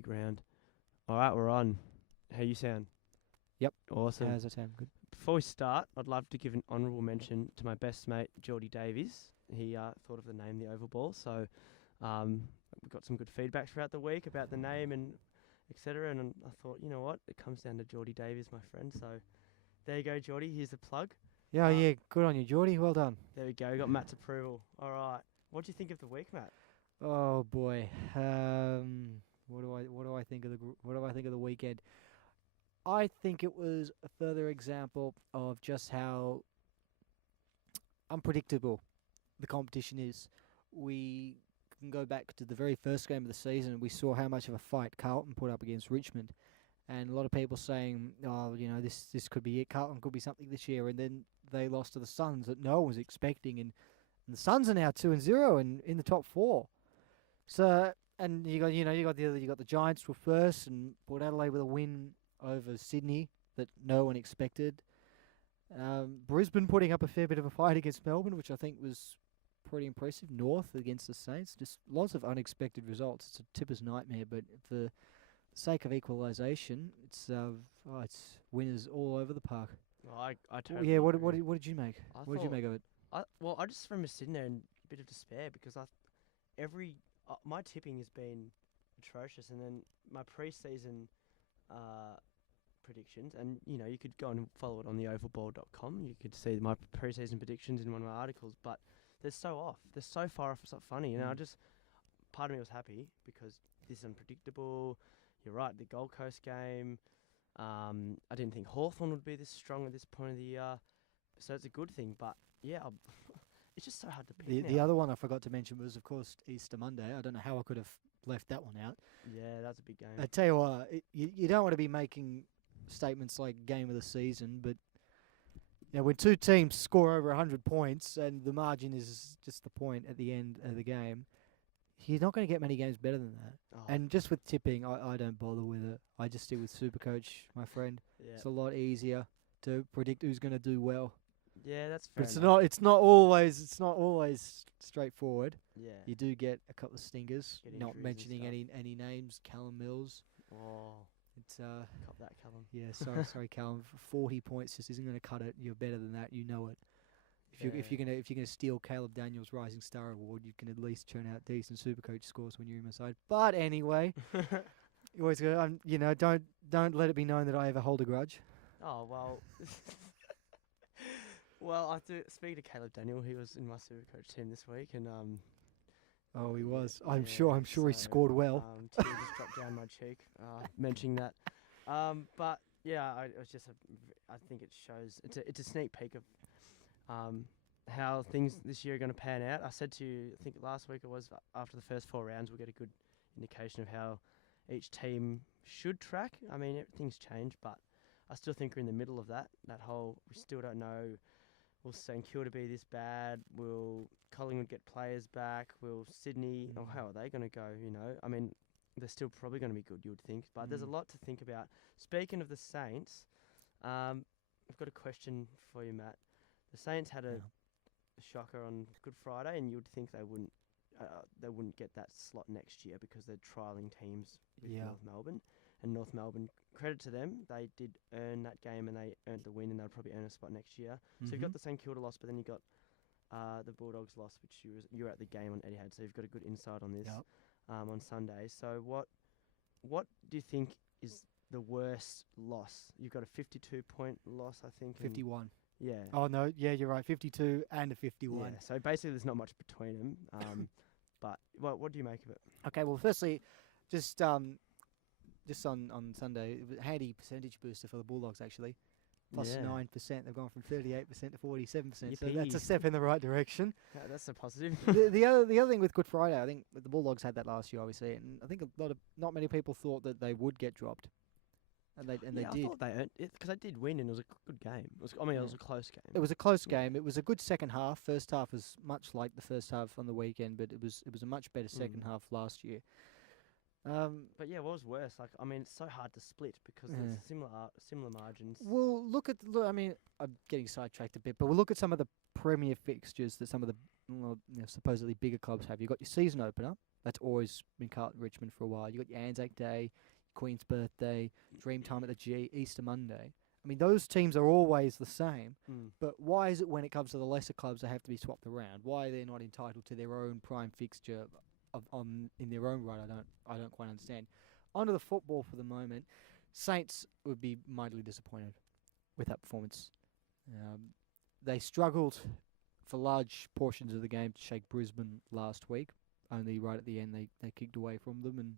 Big round. All right, we're on. How you sound? Yep. Awesome. How's it sound? Good. Before we start, I'd love to give an honourable mention to my best mate, Geordie Davies. He thought of the name The Oval Ball, so we got some good feedback throughout the week about the name and etc. And I thought, you know what, it comes down to Geordie Davies, my friend. So there you go, Geordie. Here's the plug. Yeah, yeah. Good on you, Geordie. Well done. There we go. Got Matt's approval. All right. What do you think of the week, Matt? Oh boy. What do I think of what do I think of the weekend? I think it was a further example of just how unpredictable the competition is. We can go back to the very first game of the season. We saw how much of a fight Carlton put up against Richmond, and a lot of people saying, "Oh, this could be it. Carlton could be something this year." And then they lost to the Suns that no one was expecting, and the Suns are now 2-0 and in the top four. So, and you got the Giants were first, and Port Adelaide with a win over Sydney that no one expected. Brisbane putting up a fair bit of a fight against Melbourne, which I think was pretty impressive. North against the Saints, just lots of unexpected results. It's a tipper's nightmare, but for the sake of equalisation, it's winners all over the park. Well, I totally Yeah, agree. what did you make? What did you make of it? I just remember sitting there in a bit of despair because my tipping has been atrocious, and then my pre-season predictions, and you could go and follow it on the ovalball.com. You could see my pre-season predictions in one of my articles, but they're so off. They're so far off. It's not funny, and part of me was happy because this is unpredictable. You're right. The Gold Coast game. I didn't think Hawthorn would be this strong at this point of the year, so it's a good thing. But yeah, it's just so hard to pick. The other one I forgot to mention was, of course, Easter Monday. I don't know how I could have left that one out. Yeah, that's a big game. I tell you what, you don't want to be making statements like game of the season, but when two teams score over 100 points and the margin is just the point at the end of the game, you're not going to get many games better than that. Oh, And just with tipping, I don't bother with it. I just stick with Supercoach, my friend. yeah, It's a lot easier to predict who's going to do well. yeah, that's fair. But enough. it's not always straightforward. Yeah. You do get a couple of stingers. Get Not injuries and mentioning stuff. any names. Callum Mills. Oh, It's cop that, Callum. yeah. Sorry, Callum. 40 points just isn't going to cut it. You're better than that. You know it. If you're gonna steal Caleb Daniels' Rising Star Award, you can at least churn out decent Supercoach scores when you're in my side. But anyway, you always go. Don't let it be known that I ever hold a grudge. Oh well. Well, I do. Speaking of Caleb Daniel, he was in my Supercoach team this week, and Oh, he yeah, was. I'm yeah, sure he so, scored well. Tear just dropped down my cheek mentioning that. But yeah, I think it shows. It's a sneak peek of how things this year are going to pan out. I said to you, I think last week it was, after the first 4 rounds, we'll get a good indication of how each team should track. I mean, everything's changed, but I still think we're in the middle of that. That whole, we still don't know. Will St Kilda be this bad? Will Collingwood get players back? Will Sydney? Oh, how are they going to go? I mean, they're still probably going to be good, you would think. But there's a lot to think about. Speaking of the Saints, I've got a question for you, Matt. The Saints had a shocker on Good Friday, and you'd think they wouldn't get that slot next year because they're trialling teams with North Melbourne. And North Melbourne, credit to them, they did earn that game and they earned the win, and they'll probably earn a spot next year. So you've got the St Kilda loss, but then you got the Bulldogs loss, which you were at the game on Etihad, so you've got a good insight on this on Sunday. So what do you think is the worst loss? You've got a 52-point loss, I think. 51. Yeah. Oh no, yeah, you're right. 52 and a 51. Yeah. So basically, there's not much between them. But what do you make of it? Okay, well, firstly, just on Sunday, it was a handy percentage booster for the Bulldogs actually. Plus Yeah. 9%. They've gone from 38% to 47%. So Yippee. that's a step in the right direction. That's a positive. the other thing with Good Friday, I think the Bulldogs had that last year, obviously, and I think not many people thought that they would get dropped, and they I did. thought they earned it because they did win, and it was a good game. It was a close game. It was a close game. It was a good second half. First half was much like the first half on the weekend, but it was a much better second half last year. But yeah, what was worse? Like, I mean, it's so hard to split because Yeah. there's similar margins. Well, I mean, I'm getting sidetracked a bit, but we'll look at some of the premier fixtures that some of the supposedly bigger clubs have. You've got your season opener. That's always been Carlton Richmond for a while. You've got your Anzac Day, Queen's Birthday, Dreamtime at the G, Easter Monday. I mean, those teams are always the same. Mm. But why is it when it comes to the lesser clubs they have to be swapped around? Why are they not entitled to their own prime fixture in their own right? I don't quite understand. Onto the football for the moment. Saints would be mightily disappointed with that performance. They struggled for large portions of the game to shake Brisbane last week. Only right at the end they kicked away from them,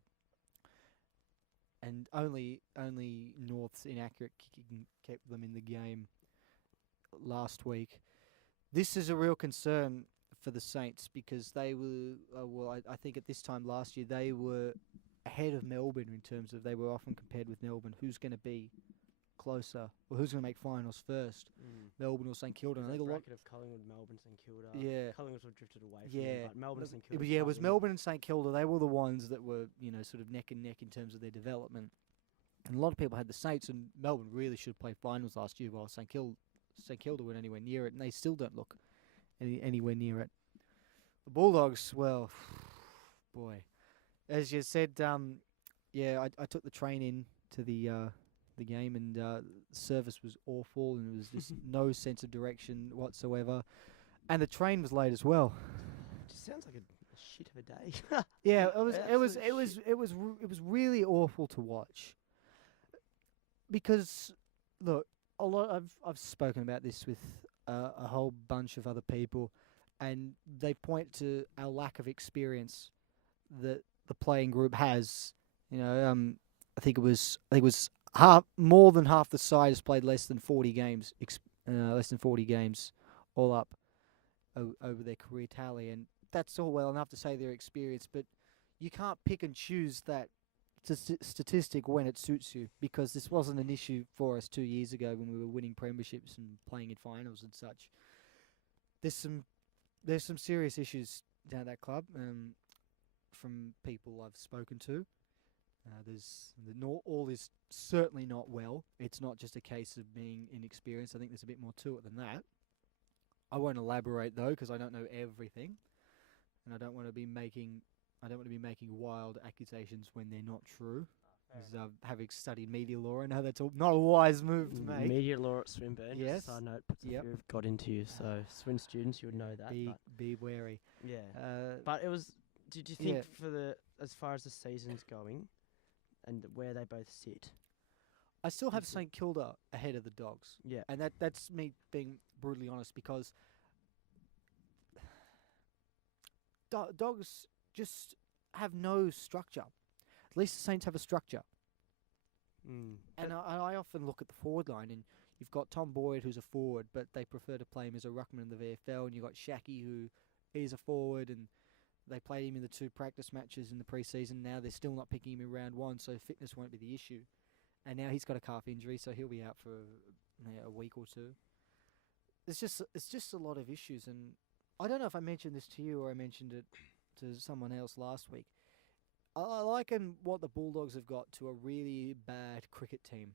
and only North's inaccurate kicking kept them in the game last week. This is a real concern for the Saints because they were I think at this time last year they were ahead of Melbourne in terms of they were often compared with Melbourne. Who's going to be closer, or who's going to make finals first? Melbourne or St Kilda? There's I think that a lot. bracket of Collingwood, Melbourne, St Kilda. Yeah. Collingwood sort of drifted away from them, Yeah, but Melbourne, St it Kilda. was it was Melbourne and St Kilda. They were the ones that were sort of neck and neck in terms of their development. And a lot of people had the Saints, and Melbourne really should play finals last year, while St Kilda weren't anywhere near it, and they still don't look anywhere near it. The Bulldogs, well, boy, as you said, I took the train in to the game, and service was awful, and there was just no sense of direction whatsoever, and the train was late as well. It just sounds like a shit of a day. Yeah, it was really awful to watch. Because look, I've spoken about this with a whole bunch of other people, and they point to our lack of experience that the playing group has. I think it was more than half the side has played less than 40 games, all up over their career tally, and that's all well enough to say they're experienced, but you can't pick and choose that statistic when it suits you, because this wasn't an issue for us 2 years ago when we were winning premierships and playing in finals and such. There's some serious issues down that club from people I've spoken to. All is certainly not well. It's not just a case of being inexperienced. I think there's a bit more to it than that. I won't elaborate though, because I don't know everything, and I don't want to be making wild accusations when they're not true. Because having studied media law, I know that's not a wise move to make. Media law at Swinburne. Yes. Side note, puts a fear of God into you. So Swin students, you would know that. Be wary. Yeah. But it was. Did you think as far as the season's going, and where they both sit? I still have St Kilda ahead of the Dogs. Yeah. And that's me being brutally honest, because Dogs just have no structure. At least the Saints have a structure. And I often look at the forward line, and you've got Tom Boyd, who's a forward, but they prefer to play him as a ruckman in the VFL, and you've got Shaki, who is a forward, and they played him in the 2 practice matches in the pre-season. Now they're still not picking him in round 1, so fitness won't be the issue. And now he's got a calf injury, so he'll be out for a week or two. It's just a lot of issues, and I don't know if I mentioned this to you or I mentioned it to someone else last week. I liken what the Bulldogs have got to a really bad cricket team,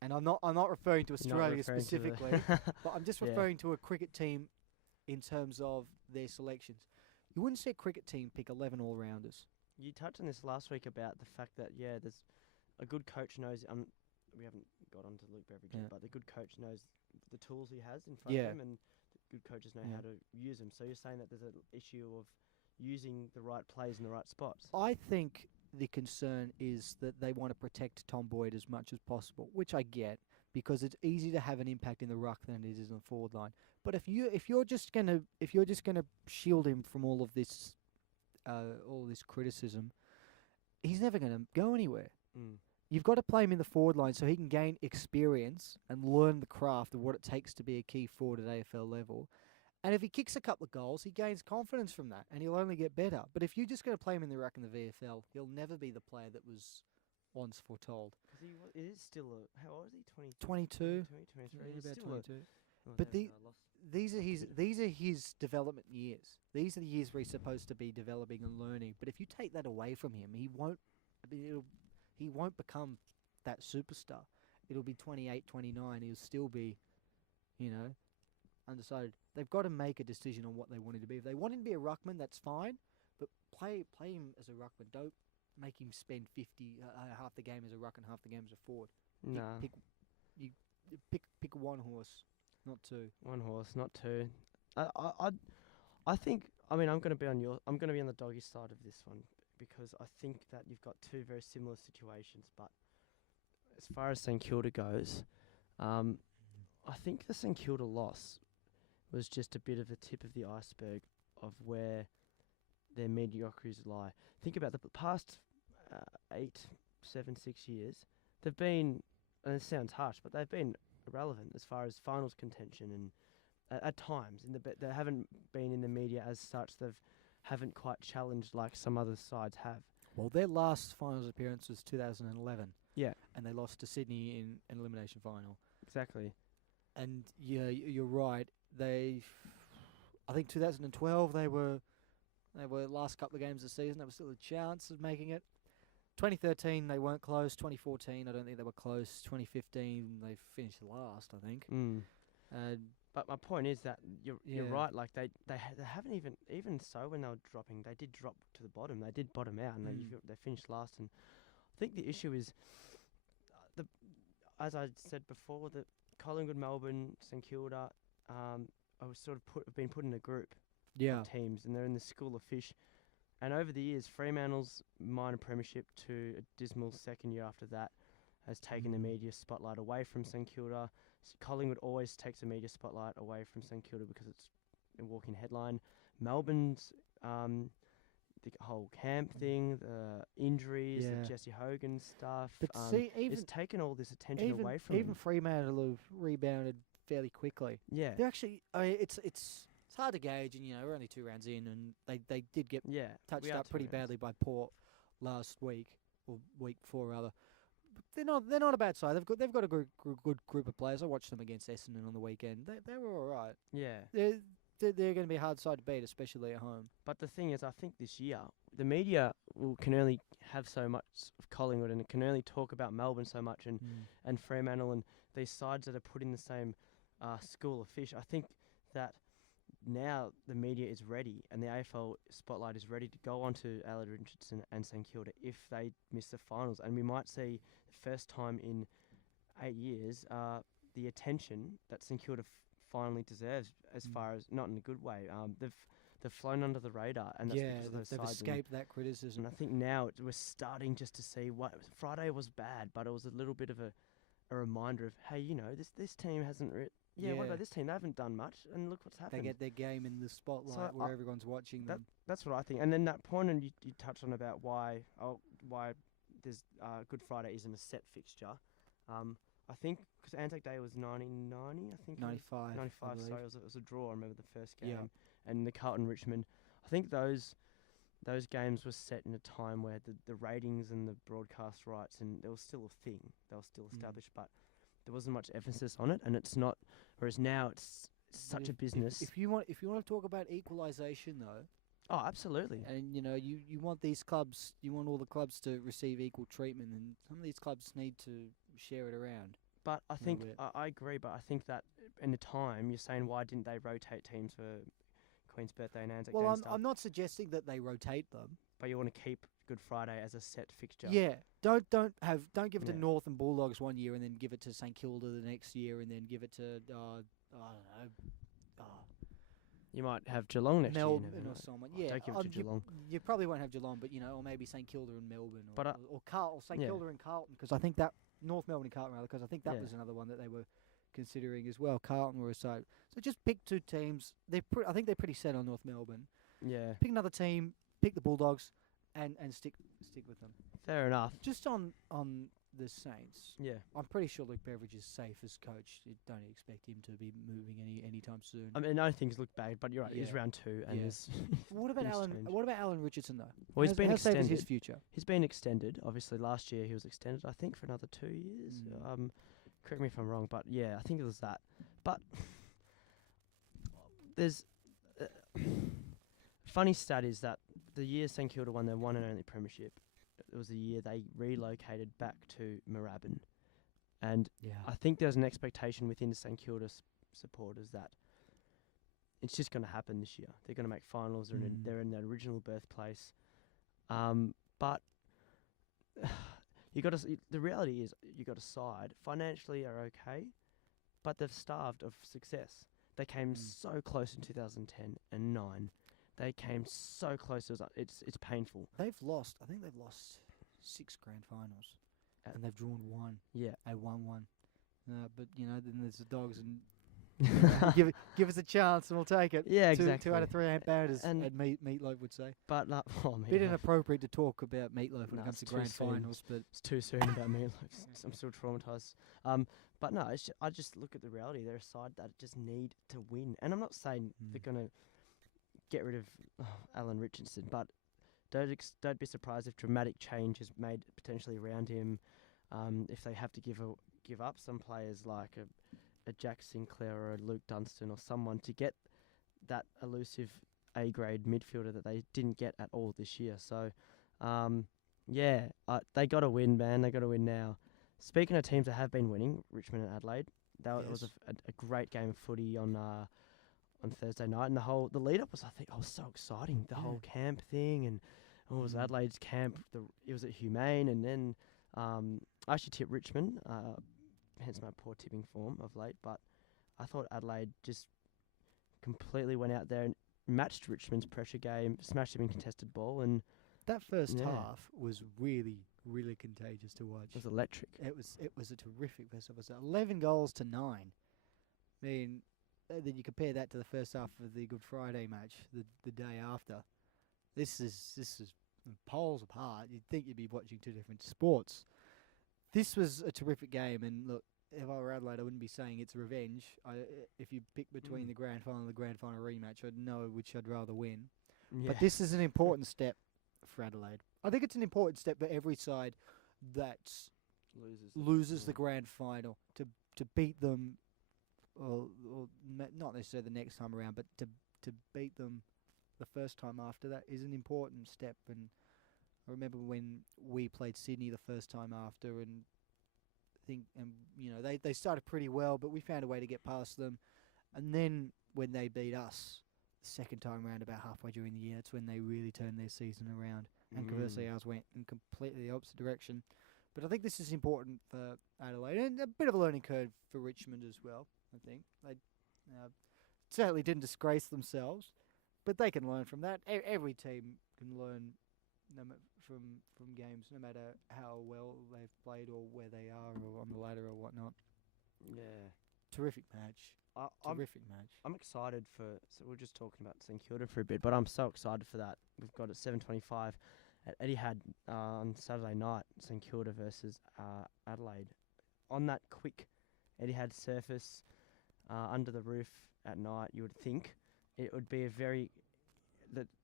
and I'm not referring to Australia specifically, but I'm just referring to a cricket team in terms of their selections. You wouldn't see a cricket team pick 11 all-rounders. You touched on this last week about the fact that there's a good coach knows. We haven't got onto Luke Beveridge yet, but the good coach knows the tools he has in front of him, and the good coaches know how to use them. So you're saying that there's an issue of using the right plays in the right spots. I think the concern is that they want to protect Tom Boyd as much as possible, which I get, because it's easy to have an impact in the ruck than it is in the forward line. But if you're just gonna shield him from all this criticism, he's never gonna go anywhere. You've got to play him in the forward line so he can gain experience and learn the craft of what it takes to be a key forward at AFL level. And if he kicks a couple of goals, he gains confidence from that, and he'll only get better. But if you're just going to play him in the ruck in the VFL, he'll never be the player that was once foretold. Because it is still how old is he? 22. 23. About Still 22. But these are his development years. These are the years where he's supposed to be developing and learning. But if you take that away from him, he won't he won't become that superstar. It'll be 28, 29. He'll still be, undecided. They've got to make a decision on what they want him to be. If they want him to be a ruckman, that's fine, but play him as a ruckman. Don't make him spend 50 half the game as a ruck and half the game as a forward. No. Pick one horse, not two. One horse, not two. I think. I mean, I'm going to be on the doggy side of this one because I think that you've got two very similar situations. But as far as St Kilda goes, I think the St Kilda loss was just a bit of the tip of the iceberg of where their mediocrities lie. Think about the past 8, 7, 6 years. They've been, and it sounds harsh, but they've been irrelevant as far as finals contention and at times they haven't been in the media as such. They haven't quite challenged like some other sides have. Well, their last finals appearance was 2011. Yeah, and they lost to Sydney in an elimination final. exactly. And yeah, you're right. I think 2012 they were last couple of games of the season. There was still a chance of making it. 2013 they weren't close. 2014 I don't think they were close. 2015 they finished last, I think. But my point is that you're right. Like they haven't even so when they were dropping, they did drop to the bottom. They did bottom out, and they finished last. And I think the issue is as I said before, that Collingwood, Melbourne, St Kilda, I was have been put in a group of teams, and they're in the school of fish. And over the years, Fremantle's minor premiership to a dismal second year after that has taken the media spotlight away from St Kilda. Collingwood always takes a media spotlight away from St Kilda because it's a walking headline. Melbourne's the whole camp thing, the injuries, the Jesse Hogan stuff. But it's taken all this attention away from even them. Fremantle have rebounded fairly quickly. Yeah, they're actually. It's hard to gauge, and we're only 2 rounds in, and they did get touched up pretty badly by Port last week or week before rather. But they're not a bad side. They've got a good group of players. I watched them against Essendon on the weekend. They were all right. Yeah. They're going to be a hard side to beat, especially at home. But the thing is, I think this year, the media can only have so much of Collingwood, and it can only talk about Melbourne so much, and Fremantle, and these sides that are put in the same school of fish. I think that now the media is ready, and the AFL spotlight is ready to go on to Allard Richardson and St Kilda if they miss the finals. And we might see the first time in 8 years the attention that St Kilda finally deserves, as far as, not in a good way. They've flown under the radar, and that's because of those they've sides. escaped that criticism. And I think now we're starting just to see what Friday was bad, but it was a little bit of a reminder of, hey, this team hasn't. What about this team? They haven't done much, and look what's happened. They get their game in the spotlight where everyone's watching them. That's what I think. And then that point, and you touched on about why there's Good Friday isn't a set fixture. I think because Anzac Day was 1990, I think. 95. 95, sorry. It was a draw, I remember the first game. And the Carlton-Richmond. I think those games were set in a time where the ratings and the broadcast rights, and there was still a thing. They were still established, but there wasn't much emphasis on it, and it's not. Whereas now it's such a business. If you want to talk about equalisation, though. Oh, absolutely. And you want these clubs, you want all the clubs to receive equal treatment, and some of these clubs need to share it around. But I think I agree. But I think that in the time you're saying, why didn't they rotate teams for Queen's Birthday and Anzac Day? Well, I'm not suggesting that they rotate them. But you want to keep Good Friday as a set fixture. Yeah, don't give it to North and Bulldogs one year and then give it to St Kilda the next year and then give it to I don't know. You might have Geelong next Melbourne year. or someone. Don't give it to Geelong. You probably won't have Geelong, but or maybe St Kilda and Melbourne, or St Kilda and Carlton, because I think that North Melbourne and Carlton, rather, because I think that was another one that they were considering as well. Carlton were a side, so just pick two teams. I think they're pretty set on North Melbourne. Yeah. Pick another team. Pick the Bulldogs, and stick with them. Fair enough. Just on the Saints. Yeah. I'm pretty sure Luke Beveridge is safe as coach. You don't expect him to be moving anytime soon. I mean, no things look bad, but you're right. It's round 2, and there's. What about Alan Richardson though? Well, he's been extended. How safe is his future? He's been extended. Obviously, last year he was extended. I think for another 2 years. Correct me if I'm wrong, but yeah, I think it was that. But there's funny stat is that the year St Kilda won their one and only premiership, it was a year they relocated back to Moorabbin. And Yeah. I think there's an expectation within the St Kilda supporters that it's just going to happen this year. They're going to make finals. They're in their original birthplace. But the reality is you got a side financially are okay, but they've starved of success. They came so close in 2010 and 9. They came so close. It's painful. I think they've lost 6 grand finals, and they've drawn 1. Yeah, They won 1. But then there's the Dogs, and give us a chance, and we'll take it. Yeah, 2 exactly. 2 out of 3 ain't bad, as And Meatloaf would say. but Bit inappropriate to talk about Meatloaf when it comes it's to grand too soon. finals, but It's too soon about me. I'm still traumatized. But no, I just look at the reality. They're a side that just need to win, and I'm not saying they're gonna get rid of Alan Richardson, but don't be surprised if dramatic change is made potentially around him. If they have to give up some players like a Jack Sinclair or a Luke Dunstan or someone to get that elusive A-grade midfielder that they didn't get at all this year. So, they got to win, man. They got to win now. Speaking of teams that have been winning, Richmond and Adelaide, it was a great game of footy on Thursday night, and the lead up was so exciting. The whole camp thing, and it was Adelaide's camp. It was at Humane, and then I actually tipped Richmond, hence my poor tipping form of late. But I thought Adelaide just completely went out there and matched Richmond's pressure game, smashed them in contested ball, and that first half was really, really contagious to watch. it was electric. It was a terrific first half. It was 11 goals to 9. I mean, then you compare that to the first half of the Good Friday match, the day after. This is poles apart. You'd think you'd be watching 2 different sports. This was a terrific game, and look, if I were Adelaide, I wouldn't be saying it's revenge. If you pick between the grand final and the grand final rematch, I'd know which I'd rather win. Yeah. But this is an important step for Adelaide. I think it's an important step for every side that loses the grand final to beat them, or not necessarily the next time around, but to beat them the first time after that is an important step. And I remember when we played Sydney the first time after, and they started pretty well, but we found a way to get past them. And then when they beat us the second time around, about halfway during the year, that's when they really turned their season around. And conversely, ours went in completely the opposite direction. But I think this is important for Adelaide, and a bit of a learning curve for Richmond as well. I think they certainly didn't disgrace themselves, but they can learn from that. Every team can learn from games, no matter how well they've played or where they are or on the ladder or whatnot. Yeah. Terrific match. Terrific match. I'm excited for. So we're just talking about St Kilda for a bit, but I'm so excited for that. We've got at 7:25 at Etihad on Saturday night. St Kilda versus Adelaide on that quick Etihad surface under the roof at night. You would think it would be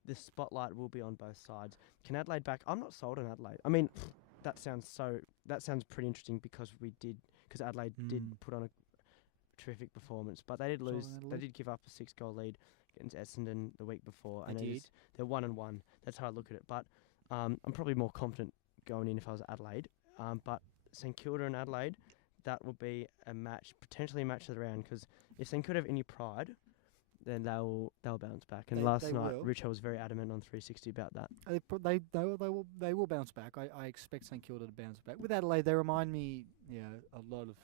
the spotlight will be on both sides. Can Adelaide back? I'm not sold on Adelaide. I mean, that sounds pretty interesting because Adelaide did put on a terrific performance, but they did lose. They did give up a 6-goal lead against Essendon the week before, and they're 1-1. That's how I look at it. But I'm probably more confident going in if I was Adelaide. But St Kilda and Adelaide, that will be a match, potentially a match of the round. Because if St Kilda have any pride, then they'll bounce back. And last night, Richo was very adamant on 360 about that. They will bounce back. I expect St Kilda to bounce back. With Adelaide, they remind me, a lot of,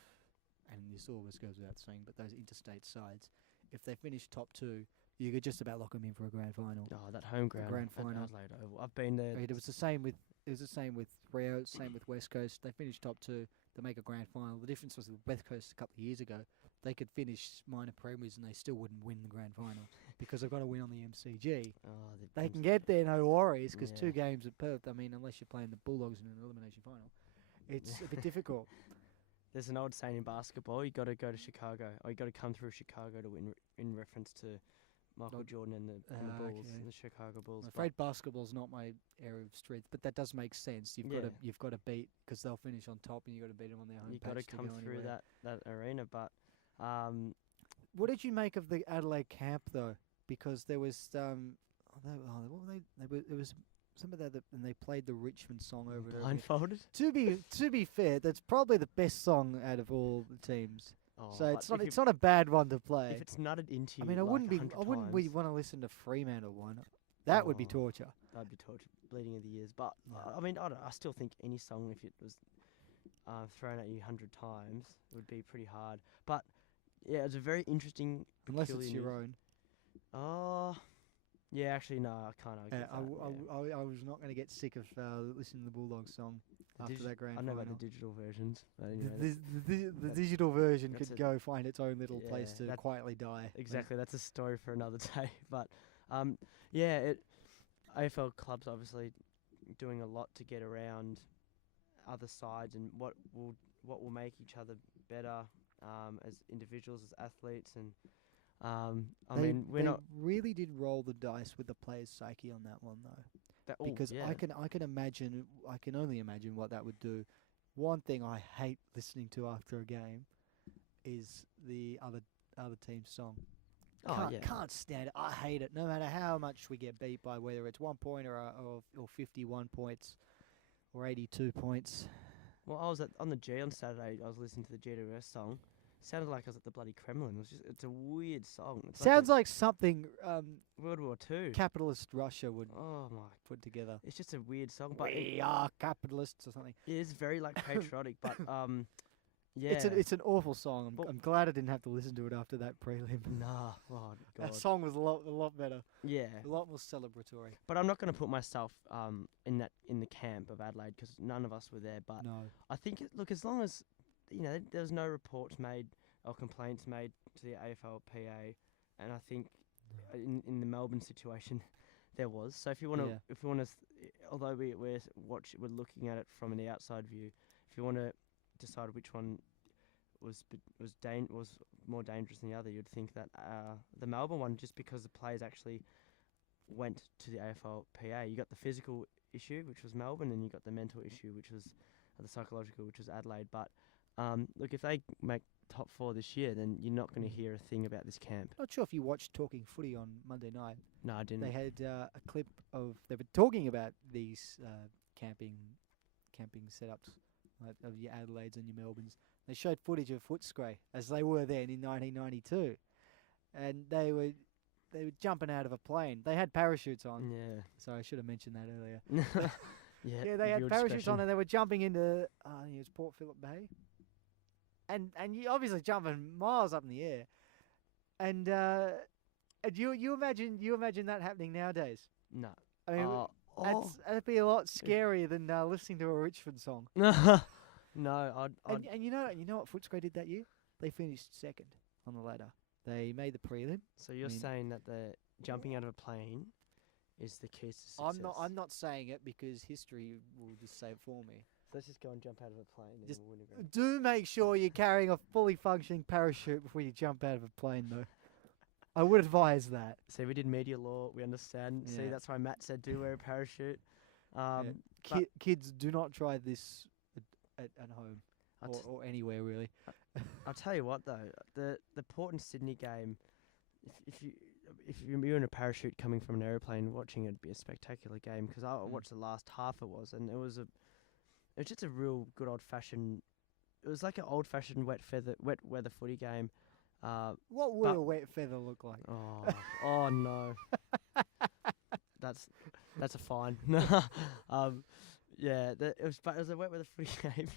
and this always goes without saying, but those interstate sides, if they finish top 2, you could just about lock them in for a grand final. Oh, that home ground grand at final. Adelaide Oval. I've been there. It was the same with Rio, same with West Coast. They finished top 2. They make a grand final. The difference was with West Coast a couple of years ago. They could finish minor premiers and they still wouldn't win the grand final because they've got to win on the MCG. They can get there, no worries, because 2 games at Perth. I mean, unless you're playing the Bulldogs in an elimination final, it's a bit difficult. There's an old saying in basketball: you got to go to Chicago, or you got to come through Chicago to win. In reference to Michael Jordan and the Bulls, the Chicago Bulls. I'm afraid basketball's not my area of strength, but that does make sense. You've got to beat, because they'll finish on top, and you've got to beat them on their home. You've got to come through that arena. But what did you make of the Adelaide camp though? Because there was some of the other, and they played the Richmond song over it. Blindfolded. To be fair, that's probably the best song out of all the teams. Oh, So but it's not a bad one to play. if it's nutted into you, I mean, I like wouldn't 100 really times, want to listen to Fremantle one. That would be Oh. torture. that'd be torture, bleeding of the ears. But Yeah. I mean, I still think any song, if it was thrown at you 100 times, would be pretty hard. But yeah, it's a very interesting. Unless it's peculiar your news. own. Oh, yeah. Actually, no, I can't argue. I with that, yeah. was not going to get sick of listening to the Bulldogs song The after that grand I know final. about the digital versions, but The- anyway, the that's- digital version that's could a- go find its own little place Yeah, to that- quietly die. exactly. That's a story for another day. But yeah, AFL clubs obviously doing a lot to get around other sides and what will make each other better as individuals, as athletes, and I mean we're they not really did roll the dice with the player's psyche on that one though, that because yeah. I can only imagine what that would do. One thing I hate listening to after a game is the other team's song. Can't stand it. I hate it. No matter how much we get beat by, whether it's 1 point or 51 points or 82 points. Well, I was on the G on Saturday. I was listening to the GWS song. Sounded like I was at the bloody Kremlin. It's a weird song. It's Sounds like something World War Two. capitalist Russia would Oh my! put together. It's just a weird song, but We are capitalists or something. it is very like patriotic. But yeah, It's an awful song. Well- I'm glad I didn't have to listen to it after that prelim. nah. Oh God. That song was a lot better, Yeah, a lot more celebratory. but I'm not going to put myself in the camp of Adelaide because none of us were there. But No, I think look, as long as there's no reports made or complaints made to the AFLPA, and I think in the Melbourne situation there was. So if you want to, Yeah. although we're looking at it from an outside view, if you want to decide which one was more dangerous than the other, you'd think that the Melbourne one, just because the players actually went to the AFLPA. You got the physical issue, which was Melbourne, and you got the mental issue, which was the psychological, which was Adelaide. But look, if they make top 4 this year, then you're not going to hear a thing about this camp. not sure if you watched Talking Footy on Monday night. No, I didn't. They had a clip of they were talking about these camping setups of your Adelaides and your Melbournes. They showed footage of Footscray as they were then in 1992, and they were jumping out of a plane. They had parachutes on. Yeah. So I should have mentioned that earlier. Yeah, They had your parachutes on discretion. and they were jumping into I think it was Port Phillip Bay, and you obviously jumping miles up in the air, and you imagine that happening nowadays. No. I mean, that'd be a lot scarier than listening to a Richmond song. No, I'd And you know what Footscray did that year? They finished second on the ladder. They made the prelim. So you're I mean- saying that the jumping out of a plane is the key to success? I'm not saying it because history will just say it for me. So let's just go and jump out of a plane and Just we'll win a grand. Do make sure you're carrying a fully functioning parachute before you jump out of a plane, though. I would advise that. See, we did media law. We understand. See, Yeah. that's why Matt said do wear a parachute. Yeah. But- Kids, do not try this at home I'll t- or anywhere really. I'll tell you what though, the Port and Sydney game, if you're in a parachute coming from an aeroplane watching it'd be a spectacular game because I watched the last half it was, and it was just a real good old fashioned. It was like an old fashioned wet weather footy game. What would but- a wet feather look like? Oh no, that's a fine. Yeah, it was a wet weather footy game.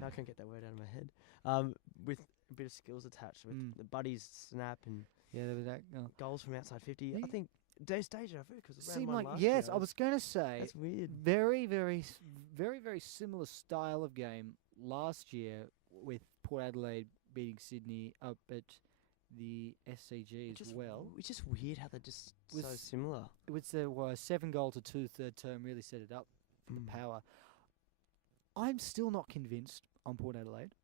Now I can't get that word out of my head. With a bit of skills attached, with the buddies snap and Yeah, there was that. goals from outside 50. Yeah. I think deja vu because it Seemed ran one like last yes, year. I was going to say That's weird. very very similar style of game last year with Port Adelaide beating Sydney up at the SCG as well. It's just weird how they're just so Was- similar. It was the 7-2 third term really set it up for the power. I'm still not convinced on Port Adelaide.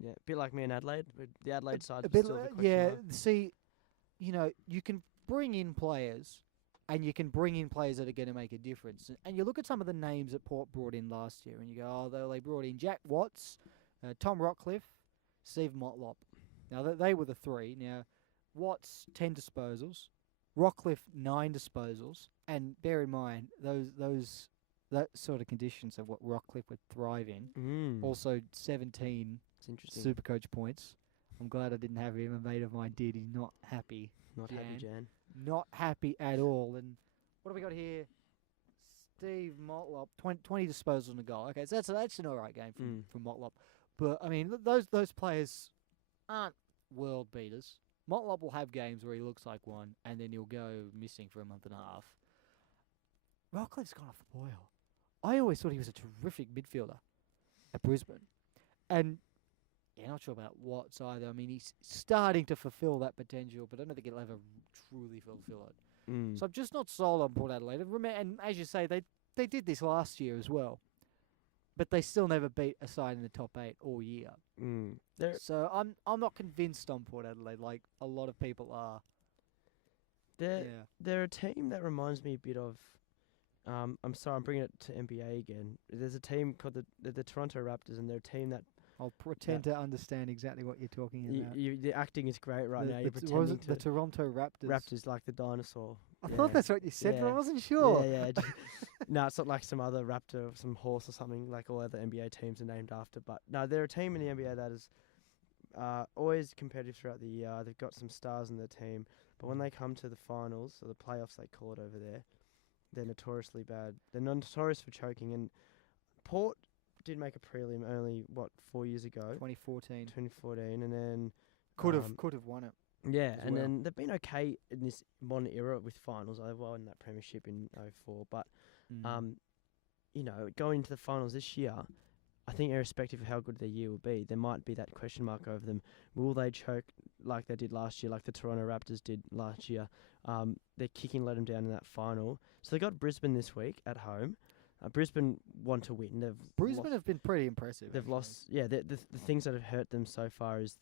Yeah, a bit like me and Adelaide. But the Adelaide side A was bit still a li- bit question yeah, mark. see, you can bring in players, and you can bring in players that are going to make a difference. And you look at some of the names that Port brought in last year, and you go, oh, they brought in Jack Watts, Tom Rockcliffe, Steve Motlop. Now, they were the three. Now, Watts, 10 disposals. Rockcliffe 9 disposals, and bear in mind that sort of conditions are what Rockcliffe would thrive in. Also 17 It's interesting. Supercoach points. I'm glad I didn't have him. A mate of mine did. He's not happy. Not happy, Jan. Not happy at all. And what have we got here? Steve Motlop, 20 disposals and a goal. Okay, so that's an all right game from Motlop. But, I mean, those players aren't world beaters. Motlop will have games where he looks like one, and then he'll go missing for a month and a half. Rockcliffe's gone off the boil. I always thought he was a terrific midfielder at Brisbane. And, yeah, not sure about Watts either. I mean, he's starting to fulfill that potential, but I don't think he'll ever truly fulfill it. So I'm just not sold on Port Adelaide. And as you say, they did this last year as well. But they still never beat a side in the top 8 all year. So I'm not convinced on Port Adelaide like a lot of people are. They're a team that reminds me a bit of... I'm sorry, I'm bringing it to NBA again. There's a team called the Toronto Raptors, and they're a team that... I'll pretend to understand exactly what you're talking about. The acting is great right now. You're pretending was it the Toronto Raptors? Raptors, like the dinosaur. I thought that's what you said, but I wasn't sure. Yeah. No, it's not like some other raptor, some horse or something like all other NBA teams are named after. But no, they're a team in the NBA that is always competitive throughout the year. They've got some stars in their team. But when they come to the finals, or the playoffs they call it over there, they're notoriously bad. They're notorious for choking. And Port did make a prelim only 4 years ago, 2014, and then could have won it. Yeah, and then they've been okay in this modern era with finals. They won that premiership in 2004, but going into the finals this year, I think irrespective of how good their year will be, there might be that question mark over them. Will they choke like they did last year, like the Toronto Raptors did last year? Their kicking let them down in that final. So they got Brisbane this week at home. Brisbane want to win. Brisbane have been pretty impressive. They've lost. Yeah, the things that have hurt them so far is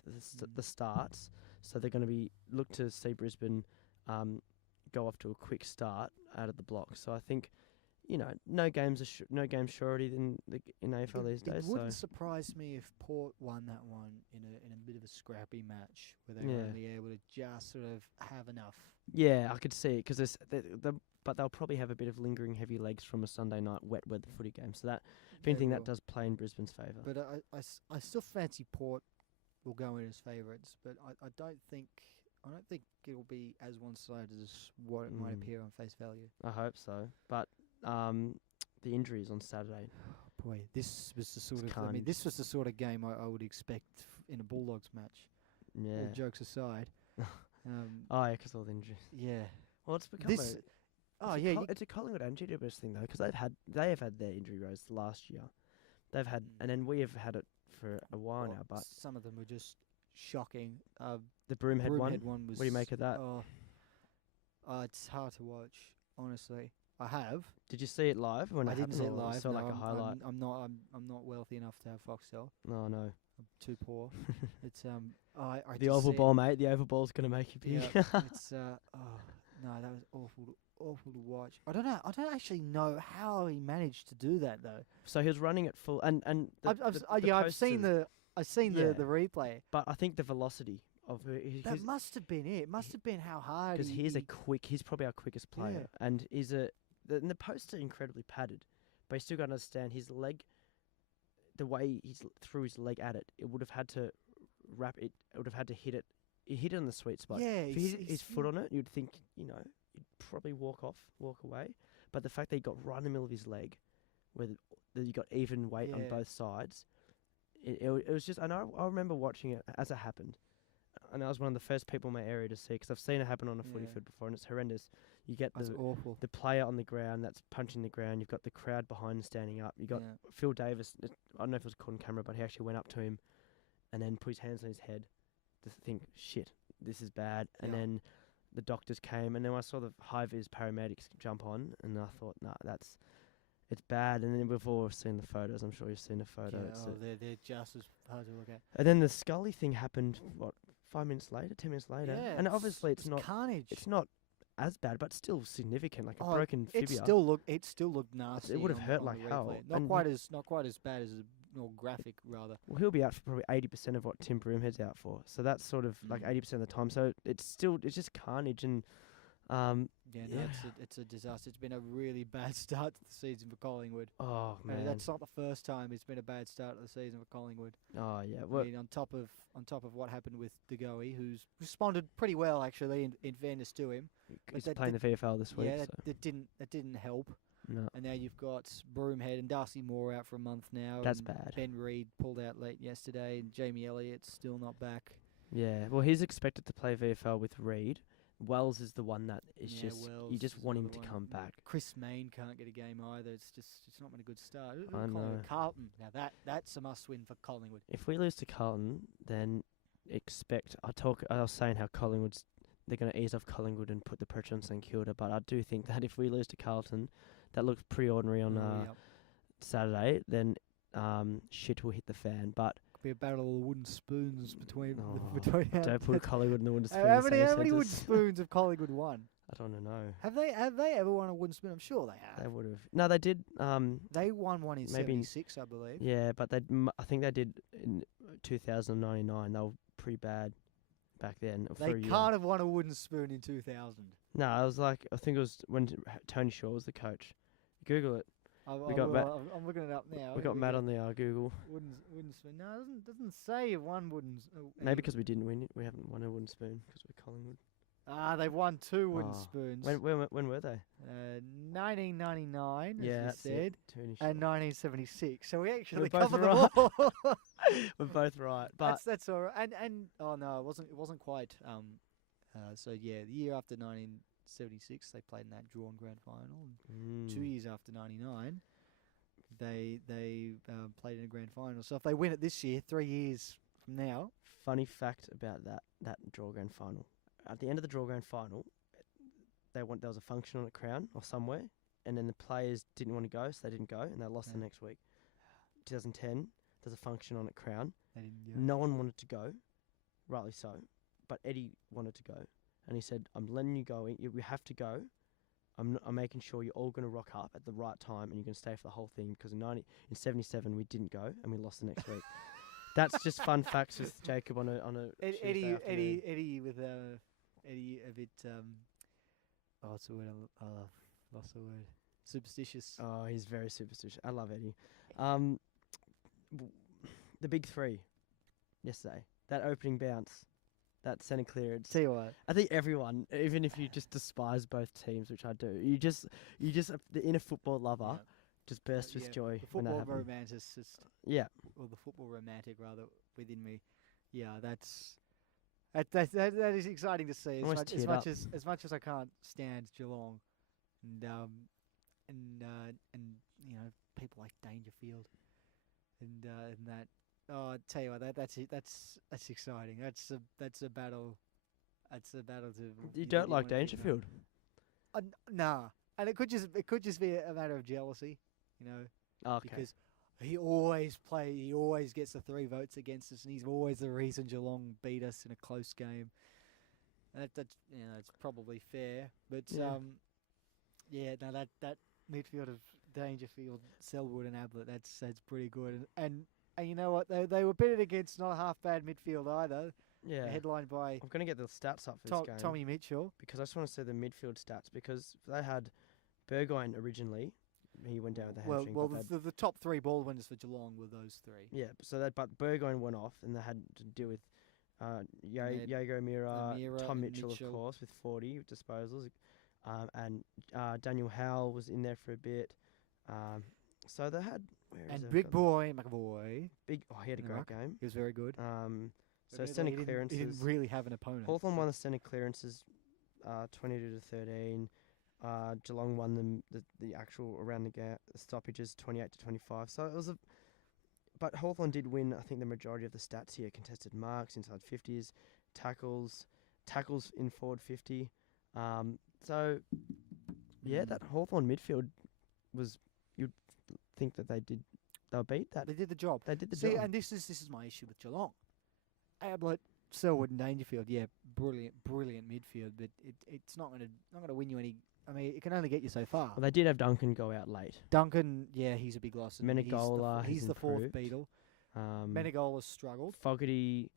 the starts. So they're going to look to see Brisbane go off to a quick start out of the block. So I think, no games surety in AFL these days. It wouldn't surprise me if Port won that one in a bit of a scrappy match where they were only able to just sort of have enough. Yeah, I could see it because but they'll probably have a bit of lingering heavy legs from a Sunday night wet weather footy game. So that, if anything, that does play in Brisbane's favour. But I still fancy Port will go in as favourites, but I don't think it'll be as one-sided as what it might appear on face value. I hope so, but the injuries on Saturday. Oh boy, this was the sort of this was the sort of game I would expect in a Bulldogs match. Yeah. All jokes aside. Because all the injuries. Yeah. Well, it's become it's a Collingwood and GWS thing though, because they have had their injury rows last year. They've had, and then we have had it for a while now. But some of them were just shocking. The Broomhead one. Was. What do you make of that? It's hard to watch, honestly. I have. Did you see it live when I didn't see it live? Saw like a highlight. I'm not wealthy enough to have Foxtel. No, no. I'm too poor. It's the oval ball, mate. The oval ball's gonna make you big. Yeah, it's no, that was awful to watch. I don't know. I don't actually know how he managed to do that though. So he was running at full, and I've seen the replay. But I think the velocity of that must have been it. Must have been how hard. Because he's probably our quickest player, and the posts are incredibly padded, but you still got to understand his leg. The way he threw his leg at it, it would have had to wrap it. It would have had to hit it. He hit it on the sweet spot. Yeah, if his foot on it, you'd think he'd probably walk away. But the fact that he got right in the middle of his leg, where you got even weight on both sides, it was just. And I remember watching it as it happened, and I was one of the first people in my area to see, because I've seen it happen on a footy field before, and it's horrendous. You get the player on the ground that's punching the ground. You've got the crowd behind and standing up. You got Phil Davis. I don't know if it was caught on camera, but he actually went up to him, and then put his hands on his head to think, shit, this is bad. And then the doctors came, and then I saw the high-vis paramedics jump on, and I thought, it's bad. And then we've all seen the photos. I'm sure you've seen the photo. Yeah, they're just as hard to look at. And then the Scully thing happened, 10 minutes later? Yeah, and obviously it's not carnage. It's not as bad, but still significant, like a broken fibula. It still looked nasty. It would have hurt like hell. Not quite as bad as or graphic rather. Well, he'll be out for probably 80% of what Tim Broomhead's out for. So that's sort of like 80% of the time. So it's just carnage, and Yeah, no, Yeah. it's a disaster. It's been a really bad start to the season for Collingwood. Oh man. That's not the first time it's been a bad start to the season for Collingwood. Oh yeah. I Well, mean, on top of what happened with De Goey, who's responded pretty well actually, in fairness to him. he's that playing the VFL this week. Yeah, So. that didn't help. No, And now you've got Broomhead and Darcy Moore out for a month now. that's and bad. Ben Reid pulled out late yesterday, and Jamie Elliott's still not back. Yeah. Well, he's expected to play VFL with Reid. Wells is the one that is Yeah, just Wells you just is want him another to one. come back. Chris Mayne can't get a game either. It's not been a good start. I know. Carlton. Now that's a must win for Collingwood. If we lose to Carlton, then expect. I was saying how they're going to ease off Collingwood and put the pressure on St Kilda, but I do think that if we lose to Carlton, that looks pretty ordinary on Yep. Saturday. Then shit will hit the fan. But Could be a battle of wooden spoons between Oh, between. don't put Collingwood in the wooden spoon. How in the many same wooden sentence. spoons have Collingwood won? I don't know. Have they ever won a wooden spoon? I'm sure they have. They would have. No, they did. They won one in maybe in- '76, I believe. Yeah, but I think they did in 2099. They were pretty bad back then. They for a year. can't have won a wooden spoon in 2000. No, I think it was when Tony Shaw was the coach. Google it. I'm looking it up now. We got Matt on the Google. Wooden spoon. No, it doesn't say one wooden. Maybe because we didn't win it. We haven't won a wooden spoon because we're Collingwood. They've won 2 wooden Oh. spoons. When were they? 1999, as Yeah, you that's said, it. Tony Shaw. and 1976. So we actually both covered them right. all. We're both right, but that's all right. And oh no, it wasn't quite. So yeah, the year after 1976, they played in that drawn grand final. And 2 years after 99, they played in a grand final. So if they win it this year, 3 years from now. Funny fact about that draw grand final. At the end of the draw grand final, there was a function on at Crown or somewhere, and then the players didn't want to go, so they didn't go, and they lost the next week. 2010, there's a function on at Crown. They didn't go. No one wanted to go, rightly so, but Eddie wanted to go, and he said, "I'm letting you go. You have to go. I'm making sure you're all going to rock up at the right time, and you're going to stay for the whole thing because in 77 we didn't go, and we lost the next week." That's just fun facts with Jacob on a Tuesday afternoon. Eddie with Eddie a bit what's the word? Lost the word. Superstitious. Oh, he's very superstitious. I love Eddie. The big three yesterday. That opening bounce, that centre clearance. Tell you what. I think everyone, even if you just despise both teams, which I do, you just the inner football lover just bursts with joy The when that football happens. romanticist, Yeah. or the football romantic rather, within me. Yeah, that is exciting to see. Almost As teared much up. as much as I can't stand Geelong, and you know, people like Dangerfield, and that. Oh, I tell you what, that's exciting. That's a battle. That's a battle to. You don't like wanna keep Dangerfield? going. Nah, and it could just be a matter of jealousy, you know. Okay. Because he always gets the 3 votes against us, and he's always the reason Geelong beat us in a close game. And that's it's probably fair, but Yeah. no, that midfield of Dangerfield, Selwood, and Ablett, that's pretty good. And you know what, they were pitted against not a half bad midfield either. Yeah. Headlined by I'm going to get the stats up for this game. Tommy Mitchell. Because I just want to see the midfield stats because they had Burgoyne originally. He went down with a hamstring. Well, but the top 3 ball winners for Geelong were those 3. yeah, but Burgoyne went off and they had to deal with Yago Mira, Tom and Mitchell, of course, with 40 disposals. And Daniel Howell was in there for a bit. So they had... And big boy McAvoy. He had a great game. He was very good. So Admittedly, centre he clearances. didn't really have an opponent. Hawthorn won the centre clearances 22 to 13. Geelong won them the actual around the stoppages 28 to 25. So it was but Hawthorn did win, I think, the majority of the stats here. Contested marks, inside 50s, tackles in forward 50. So yeah, that Hawthorn midfield was, you'd think that they were beat that. They did the job. They did the See, job. and this is my issue with Geelong. Ablett, Selwood, and Dangerfield, brilliant midfield, but it's not gonna win you any. I mean, it can only get you so far. Well, they did have Duncan go out late. Duncan, he's a big loss. Menegola, he's the fourth improved. Beatle. Menegola's struggled. Fogarty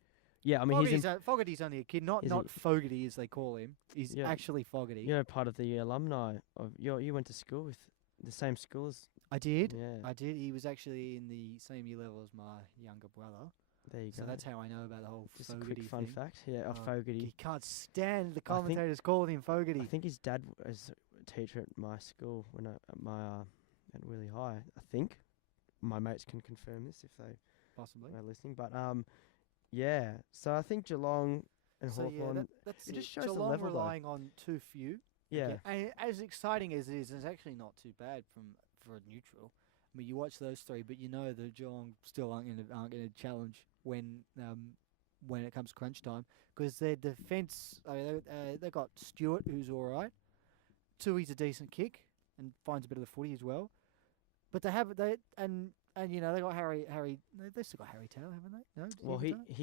Yeah, I mean Fogarty's only a kid, not Is not he? Fogarty as they call him. He's Yeah. actually Fogarty. You're part of the alumni of you went to school with the same school as. I did. Yeah, I did. He was actually in the same year level as my younger brother. there you So go. that's how I know about the whole Just a Fogarty quick fun thing. fact. Yeah, Oh, Fogarty. He can't stand the think- commentators calling him Fogarty. I think his dad was a teacher at my school when at Willie High. I think my mates can confirm this if they Possibly. are listening. But yeah. So I think Geelong and So yeah, Hawthorn. that's it it. just shows the Geelong level, though. relying on too few. Yeah, again. And as exciting as it is, it's actually not too bad for a neutral. I mean, you watch those three, but you know the Geelong still aren't going to challenge when it comes crunch time, because their defence. I mean, they got Stewart, who's all right. Tui's a decent kick and finds a bit of the footy as well. But they have and you know they got Harry. They still got Harry Taylor, haven't they? No. well Stephen Taylor?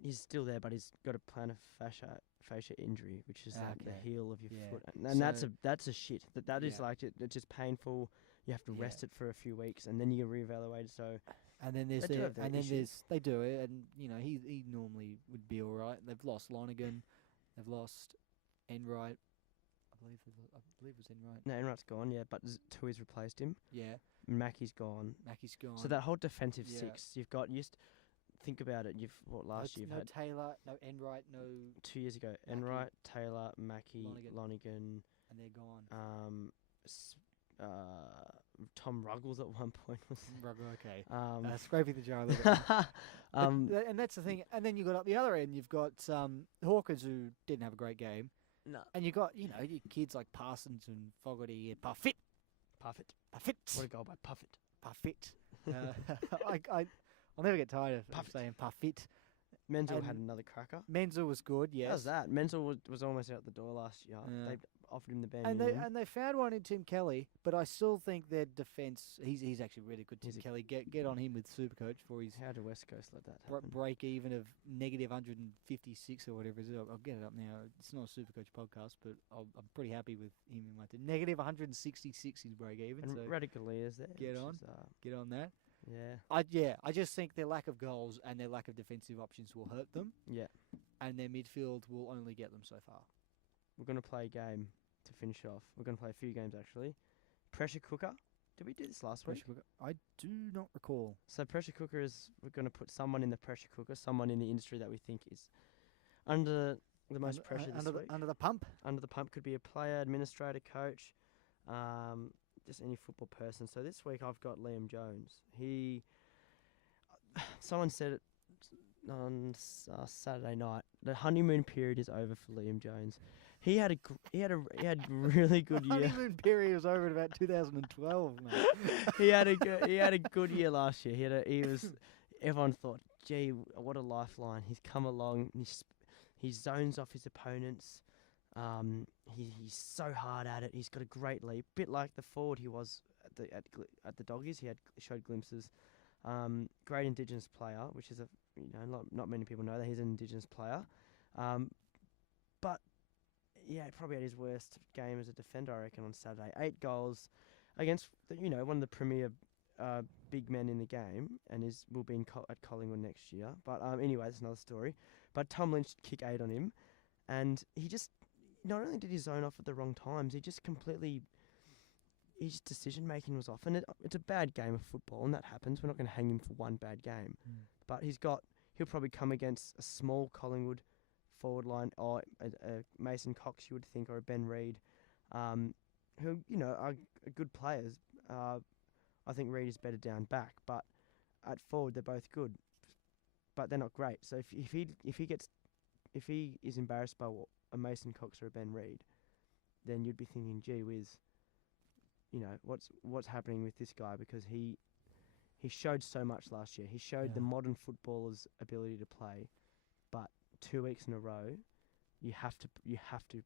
he's still there, but he's got a plantar fascia injury, which is like the Okay. heel of your Yeah. foot, and So- that's a shit. That is Yeah. like it's just painful. You have to Yeah. rest it for a few weeks, and then you get reevaluated. So And then there's They do their, have their and then issues. there's they do it, and you know he normally would be all right. They've lost Lonergan, they've lost Enright. I believe it was Enright. no, Enright's gone, yeah, but Tui's replaced him. Yeah, Mackey's gone. Mackey's gone. So that whole defensive Yeah. six, you've got. Think about it. Last year you've no had Taylor, no Enright, no, 2 years ago. Mackey. Enright, Taylor, Mackey, Lonergan. Lonigan, and they're gone. s- Tom Ruggles at one point was. Okay. Um, Scraping the jar a little bit. um, And that's the thing. And then you got up the other end. You've got Hawkins, who didn't have a great game, no, and you got your kids like Parsons and Fogarty and Parfitt. Puffett. Parfitt. What a goal by Puffett. Parfitt. I'll never get tired of Parfitt. saying Parfitt. Menzel had And another cracker. Menzel was good, yes. How's that? Menzel was almost out the door last year. Yeah. They offered him the ban. And they found one in Tim Kelly, but I still think their defence. He's actually really good. Tim He's a- Kelly, get on him with Supercoach for his How did West Coast let that happen? break even of negative 156 or whatever it is. I'll get it up now. It's not a Supercoach podcast, but I'm pretty happy with him in my team. Negative 166 is break even. And So Radicalia's there. get which on. is, get on that. yeah. I just think their lack of goals and their lack of defensive options will hurt them, Yeah. and their midfield will only get them so far. We're going to play a game to finish off. We're going to play a few games, actually. Pressure cooker. Did we do this last week? Pressure cooker. I do not recall. So pressure cooker is we're going to put someone in the pressure cooker, someone in the industry that we think is under the most pressure this week. Under the pump. Under the pump could be a player, administrator, coach, just any football person. So this week I've got Liam Jones. Someone said it on Saturday night. The honeymoon period is over for Liam Jones. He had really good year. Honeymoon period was over in about 2012, mate. he had a good year last year. Everyone thought, gee, what a lifeline. He's come along. He zones off his opponents. He's so hard at it. He's got a great leap, bit like the forward he was at the Doggies. He showed glimpses. Great Indigenous player, which is not many people know that he's an Indigenous player. But yeah, probably had his worst game as a defender, I reckon, on Saturday. 8 goals against one of the premier big men in the game, and will be at Collingwood next year. But anyway, that's another story. But Tom Lynch kick 8 on him, and he just not only did he zone off at the wrong times, his decision making was off, and it's a bad game of football, and that happens. We're not going to hang him for one bad game, but he'll probably come against a small Collingwood forward line, or a Mason Cox, you would think, or a Ben Reid, who are good players. I think Reid is better down back, but at forward they're both good, but they're not great. So if he is embarrassed by a Mason Cox or a Ben Reid, then you'd be thinking, gee whiz, what's happening with this guy, because he showed so much last year. He showed the modern footballer's ability to play, but 2 weeks in a row, you have to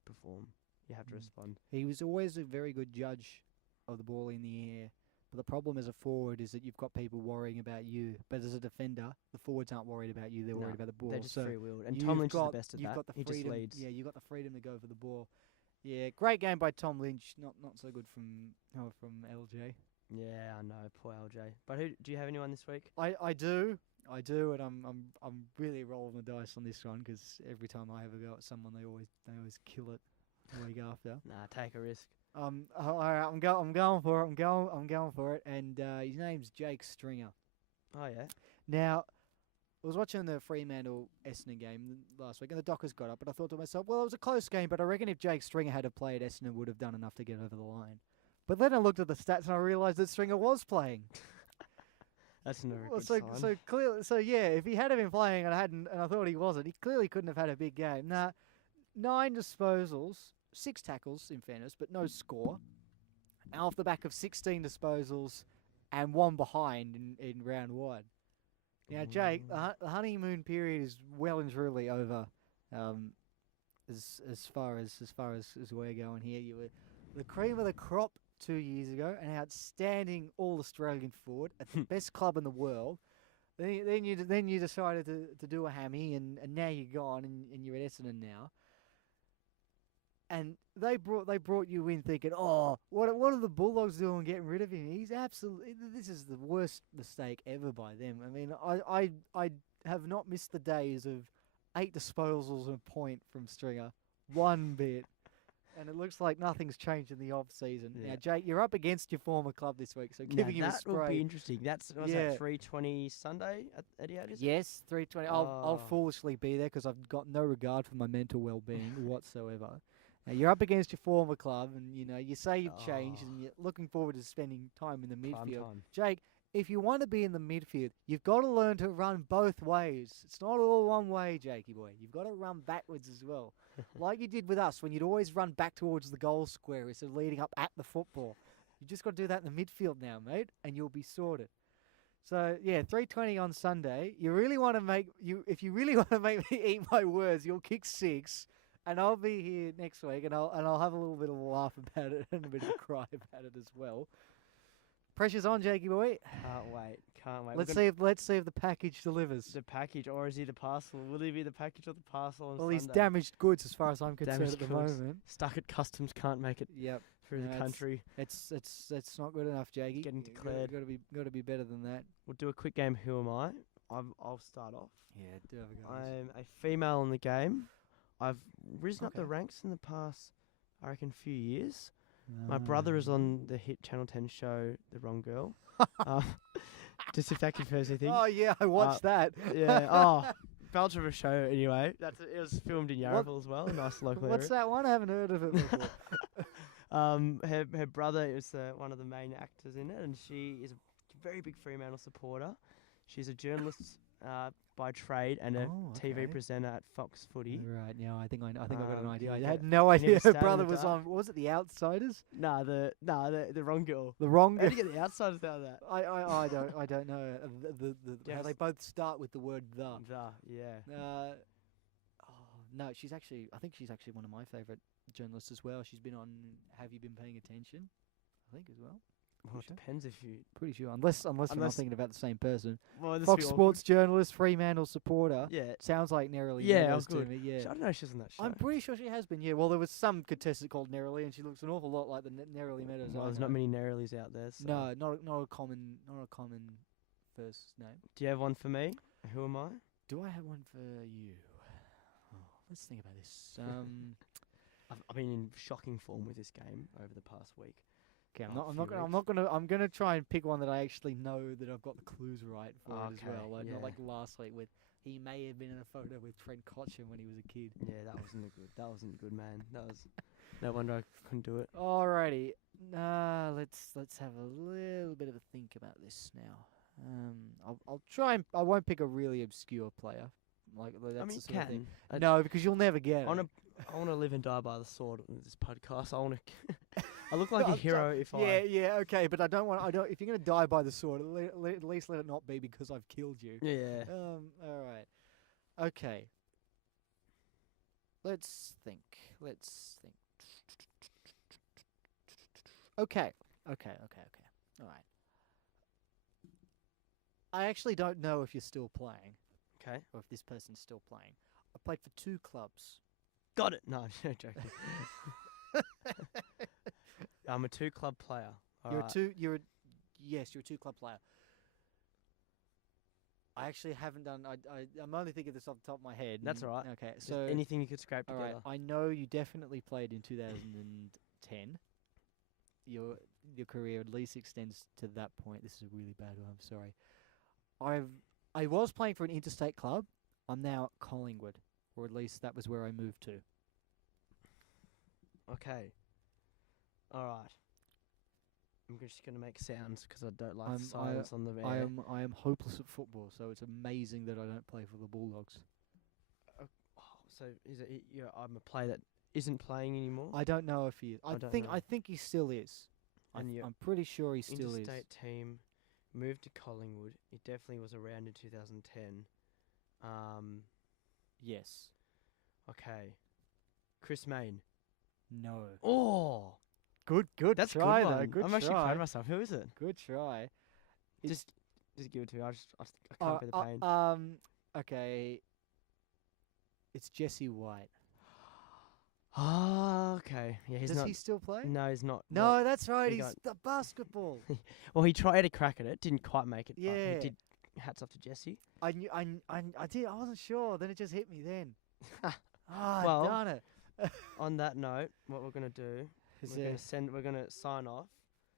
perform. You have to respond. He was always a very good judge of the ball in the air. But the problem as a forward is that you've got people worrying about you. But as a defender, the forwards aren't worried about you. They're No, worried about the ball. They're just so free-willed. And you've Tom Lynch is got- the best at you've that. got the He just freedom. leads. Yeah, you've got the freedom to go for the ball. Yeah, great game by Tom Lynch. Not so good from LJ. Yeah, I know. Poor LJ. But do you have anyone this week? I do. I do, and I'm really rolling the dice on this one because every time I have a go at someone, they always kill it the week after. Nah, take a risk. All right, I'm going for it. I'm going for it. And his name's Jake Stringer. Oh yeah. Now, I was watching the Fremantle Essendon game last week, and the Dockers got up, and I thought to myself, well, it was a close game, but I reckon if Jake Stringer had played, Essendon would have done enough to get over the line. But then I looked at the stats and I realised that Stringer was playing. That's never a Well, good sign. so yeah, if he had been playing and I thought he wasn't, he clearly couldn't have had a big game. Nah, 9 disposals, 6 tackles in fairness, but no score. And off the back of 16 disposals and 1 behind in round 1. Now, Jake, the honeymoon period is well and truly over. As far as we're going here, you were the cream of the crop 2 years ago, an outstanding All-Australian forward at the best club in the world. Then you decided to do a hammy, and now you're gone, and you're at Essendon now. And they brought you in thinking, oh, what are the Bulldogs doing getting rid of him? He's absolutely, this is the worst mistake ever by them. I mean, I have not missed the days of 8 disposals and a point from Stringer, one bit. And it looks like nothing's changed in the off season. Yeah. Now, Jake, you're up against your former club this week, so giving you a that spray. will be interesting. That's was Yeah. that 3:20 Sunday at Etihad, is it? Yes, 3:20. I'll Oh. foolishly be there because I've got no regard for my mental well-being whatsoever. Now, you're up against your former club, and you say you've changed, and you're looking forward to spending time in the Prime midfield. time. Jake, if you want to be in the midfield, you've got to learn to run both ways. It's not all one way, Jakey boy. You've got to run backwards as well, like you did with us when you'd always run back towards the goal square instead of leading up at the football. You just got to do that in the midfield now, mate, and you'll be sorted. So yeah, 3:20 on Sunday. If you really want to make me eat my words, you'll kick 6. And I'll be here next week, and I'll have a little bit of a laugh about it and a bit of a cry about it as well. Pressure's on, Jakey boy. Can't wait. Let's see if the package delivers. The package, or is he the parcel? Will he be the package or the parcel on Well, Sunday? he's damaged goods as far as I'm concerned Damaged at the goods. moment. Stuck at customs, can't make it Yep. through No, the country. It's not good enough, Jakey. Getting declared. Got to be better than that. We'll do a quick game. Who am I? I'll start off. Yeah, do have a go. I'm a female in the game. I've risen up the Okay. ranks in the past, I reckon, few years. My brother is on the hit Channel 10 show, The Wrong Girl. Just if that confirms anything. Oh yeah, I watched that. Yeah. Oh, belch of a show. Anyway, it was filmed in Yarraville as well. A nice local What's area. that one? I haven't heard of it before. Her brother is one of the main actors in it, and she is a very big Fremantle supporter. She's a journalist by trade and a TV okay. presenter at Fox Footy. Right now, I think I got an idea. can I you had get- no can you idea get her a stab in brother the was dark? on. What was it The Outsiders? The Wrong Girl. The Wrong How do Girl. you get the outsiders out of that? I don't know. How Yes. they both start with the word the. Yeah. No, I think she's actually one of my favourite journalists as well. She's been on Have You Been Paying Attention? I think as well. Well, it sure. depends if you. Pretty sure, unless we're not Unless- thinking about the same person. Well, this Fox will be Sports journalist, Fremantle supporter. awkward. Yeah. Sounds like Nerily Yeah, Meadows good. to me. Yeah. I don't know if she's on that show. I'm pretty sure she has been. Yeah. Well, there was some contestant called Nerily, and she looks an awful lot like the Nerily Meadows. Well, I there's know. not many Nerilies out there. So. No, not a common first name. Do you have one for me? Who am I? Do I have one for you? Oh, let's think about this. I've been in shocking form with this game over the past week. Okay, few I'm gonna try and pick one that I actually know that I've got the clues right for it as Okay, well. Like, not yeah. like last week with he may have been in a photo with Trent Cotchin when he was a kid. Yeah, that wasn't good, man. That was no wonder I couldn't do it. Alrighty, let's have a little bit of a think about this now. I'll try and I won't pick a really obscure player. Like that's I mean, the you sort of thing. can. No, because you'll never get it. I want to live and die by the sword with this podcast. I want to. I look like a hero if Yeah, okay, but I don't. If you're gonna die by the sword, at least let it not be because I've killed you. Yeah. All right. Okay. Let's think. Okay. All right. I actually don't know if you're still playing Okay. or if this person's still playing. I played for 2 clubs. Got it. No, no joking. I'm a 2-club player. You're a 2 club player. I actually haven't done. I'm only thinking this off the top of my head. That's and- all right. Okay, Just so anything you could scrape all together. right. I know you definitely played in 2010. Your career at least extends to that point. This is a really bad one. I'm sorry. I was playing for an interstate club. I'm now at Collingwood, or at least that was where I moved to. Okay. All right. I'm just gonna make sounds because I don't like I'm- silence on the air. I am hopeless at football, so it's amazing that I don't play for the Bulldogs. Oh, so is it? I'm a player that isn't playing anymore. I don't know if he is. I don't know. I think he still is. And you're I'm pretty sure he still is. Interstate team moved to Collingwood. It definitely was around in 2010. Yes. Okay. Chris Main. No. Oh, Good that's try a good though. one. Good I'm actually try. proud of myself. Who is it? Good try. It's- Just give it to me. I can't bear the pain. Okay. It's Jesse White. Okay. Yeah, he's Does not. he still play? No, he's not. No, that's right. he He's got- the basketball. Well, he tried a crack at it. Didn't quite make it. But Yeah. he did. Hats off to Jesse. I knew. I did. I wasn't sure. Then it just hit me. Then. Well, darn it. On that note, what we're gonna do? Is We're there? gonna send. We're gonna sign off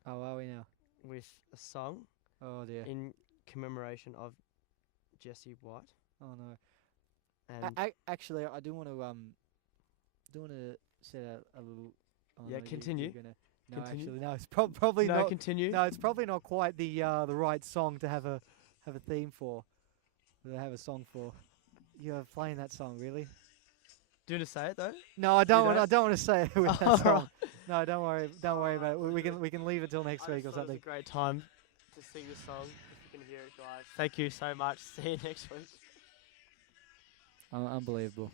Oh, are we now? with a song Oh dear. in commemoration of Jesse White. Oh no. And Actually, I do want to set a little. Oh, Yeah, no, continue. You're gonna, no, Continue. actually, no. It's probably no, not. continue. No, it's probably not quite the right song to have a theme for. To have a song for. You're playing that song, really? Do you want to say it though? No, I don't You want. I don't? don't want to say it with that Alright. song. No, don't worry. Don't worry about it. We can leave it till next week or It was something. a great time to sing this song. If you can hear it, guys. Thank you so much. See you next week. Unbelievable.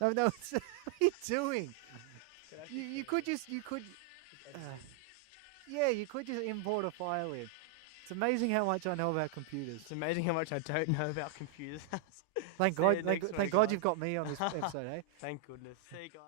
No, no. What are you doing? You could just yeah, you could just import a file in. It's amazing how much I know about computers. It's amazing how much I don't know about computers. Thank See you God, next thank week, God guys. you've got me on this episode, eh? Thank goodness. See you guys.